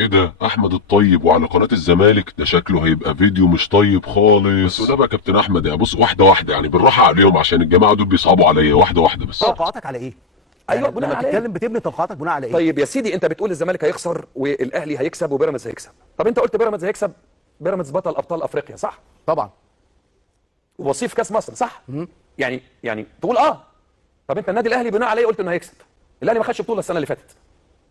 ايه ده احمد الطيب وعلى قناة الزمالك؟ ده شكله هيبقى فيديو مش طيب خالص. بس ده بقى كابتن احمد، يا بص واحده واحده يعني بالراحه عليهم عشان الجماعه دول بيصعبوا عليا، واحده واحده بس. توقعاتك على ايه؟ ايوه، يعني بناء لما على ايه؟ بتتكلم بتبني توقعاتك بناء على ايه؟ طيب يا سيدي، انت بتقول الزمالك هيخسر والاهلي هيكسب وبيراميدز هيكسب. طب انت قلت بيراميدز هيكسب. بيراميدز بطل ابطال افريقيا، صح؟ طبعا. ووصيف كاس مصر، صح؟ يعني تقول اه. طب انت النادي الاهلي بناء على ايه قلت انه هيكسب؟ الاهلي ما خدش بطوله السنه اللي فاتت،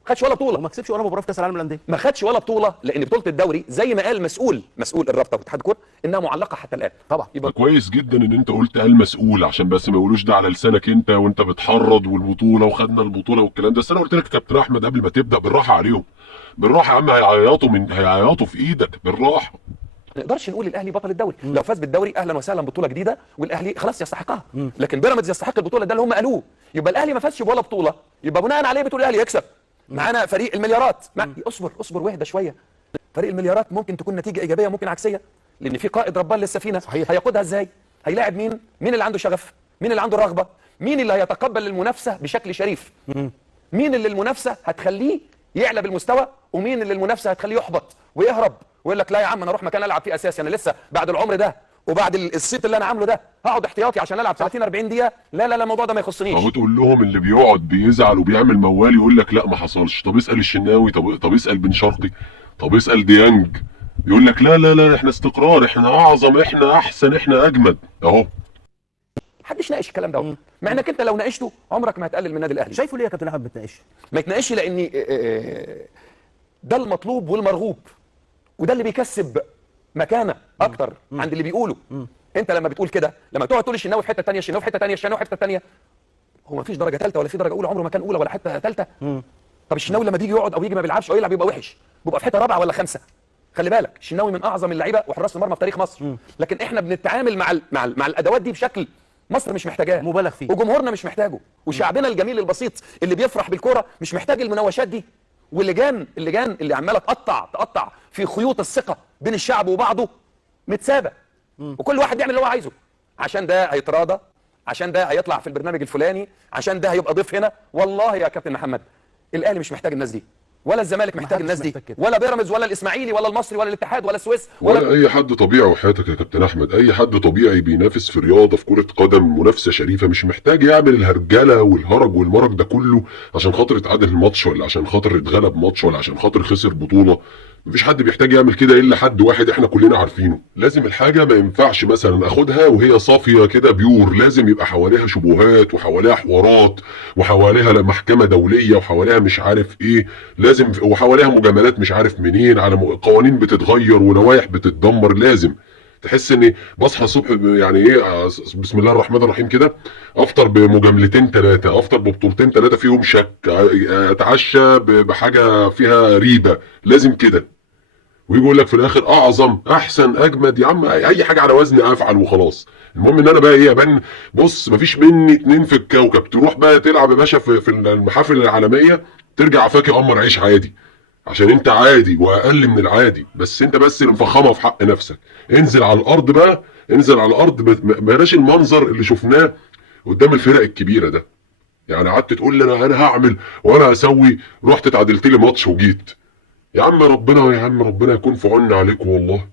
ما خدش ولا بطوله. وما كسبش ولا مباراه في كاس العالم للانديه. ما خدش ولا بطوله لان بطوله الدوري زي ما قال مسؤول الرابطه واتحاد الكوره انها معلقه حتى الان. طبعا. ده كويس جدا ان انت قلت قال مسؤول، عشان بس ما يقولوش ده على لسانك انت وانت بتحرض والبطوله وخدنا البطوله والكلام ده. بس انا قلت لك يا كابتن احمد قبل ما تبدا بالراحه عليهم، بالراحه يا عم، هيعيطوا في ايدك، بالراحه. ما نقدرش نقول الاهلي بطل الدوري. لو فاز بالدوري اهلا وسهلا، بطوله جديده والاهلي خلاص يستحقها. لكن بيراميدز يستحق البطوله، ده اللي هم قالوه. يبقى الاهلي ما فازش ولا بطوله، يبقى بناء عليه بتقول الاهلي يكسب. معانا فريق المليارات. اصبر واهدى شويه. فريق المليارات ممكن تكون نتيجه ايجابيه ممكن عكسيه، لان في قائد ربان للسفينه. صحيح. هيقودها ازاي؟ هيلاعب مين؟ مين اللي عنده شغف؟ مين اللي عنده رغبه؟ مين اللي هيتقبل المنافسه بشكل شريف؟ مين اللي المنافسه هتخليه يعلى بالمستوى، ومين اللي المنافسه هتخليه يحبط ويهرب ويقول لك لا يا عم انا اروح مكان العب فيه اساسي، انا لسه بعد العمر ده وبعد الصيت اللي انا عامله ده هقعد احتياطي عشان العب 30 40 دقيقه؟ لا الموضوع ده ما يخصنيش. اهو تقول لهم اللي بيقعد بيزعل وبيعمل موال يقول لك لا ما حصلش. طب اسال الشناوي، طب اسال بن شرقي، طب اسال ديانج، يقول لك لا احنا استقرار، احنا اعظم، احنا احسن، احنا اجمد. اهو محدش ناقش الكلام ده، مع انك انت لو ناقشته عمرك ما هتقلل من النادي الاهلي. شايفه ليه يا كابتن احمد بتناقش؟ ما يتناقش لان ده المطلوب والمرغوب، وده اللي بيكسب مكانه اكتر عند اللي بيقوله. انت لما بتقول كده، لما تقعد تقول الشناوي في حته ثانيه، الشناوي في حته ثانيه، الشناوي في حته ثانيه، هو ما فيش درجه ثالثه ولا في درجه اولى، عمره ما كان اولى ولا حته ثالثه. طب الشناوي لما بيجي يقعد او يجي ما بيلعبش او يلعب يبقى وحش، بيبقى في حته رابعه ولا خمسه. خلي بالك الشناوي من اعظم اللعيبه وحراس المرمى في تاريخ مصر. لكن احنا بنتعامل مع الادوات دي بشكل مصر مش محتاجاه، مبالغ فيه، وجمهورنا مش محتاجه، وشعبنا الجميل البسيط اللي بيفرح بالكوره مش محتاج المناوشات دي. واللجان اللي عماله تقطع في خيوط الثقه بين الشعب وبعضه متسابه، وكل واحد يعمل اللي هو عايزه، عشان ده هيتراضى، عشان ده هيطلع في البرنامج الفلاني، عشان ده هيبقى ضيف هنا. والله يا كابتن محمد الاهلي مش محتاج الناس دي، ولا الزمالك محتاج الناس دي، ولا بيراميدز ولا الاسماعيلي ولا المصري ولا الاتحاد ولا السويس ولا اي حد طبيعي. وحياتك يا كابتن احمد، اي حد طبيعي بينافس في رياضه، في كره قدم، منافسه شريفه، مش محتاج يعمل الهرجله والهرج والمرج ده كله عشان خاطر يتعادل الماتش، ولا عشان خاطر يتغلب ماتش، ولا عشان خاطر خسر بطوله. مفيش حد بيحتاج يعمل كده الا حد واحد احنا كلنا عارفينه. لازم الحاجه ما ينفعش مثلا اخدها وهي صافيه كده بيور، لازم يبقى حواليها شبهات وحواليها حوارات وحواليها محكمه دوليه وحواليها مش عارف ايه، لازم وحواليها مجاملات مش عارف منين، على قوانين بتتغير ونوايح بتتدمر. لازم تحس اني بصحى الصبح يعني ايه، بسم الله الرحمن الرحيم كده، افطر بمجاملتين ثلاثه، افطر ببطولتين ثلاثه فيهم شك، اتعشى بحاجه فيها ريبه، لازم كده. ويجي يقول لك في الاخر اعظم، احسن، اجمد. يا عم اي حاجه على وزن افعل وخلاص. المهم ان انا بقى ايه، ابان بص مفيش مني اتنين في الكوكب. تروح بقى تلعب يا باشا في المحافل العالميه، ترجع فاكر قمر عيش عادي، عشان انت عادي واقل من العادي، بس انت بس اللي مفخمه في حق نفسك. انزل على الارض بقى، انزل على الارض، بلاش المنظر اللي شفناه قدام الفرق الكبيره ده. يعني قعدت تقول لي انا هعمل وانا هسوي، رحت اتعادلت لي ماتش وجيت. يا عم ربنا يكون في عوننا عليكم والله.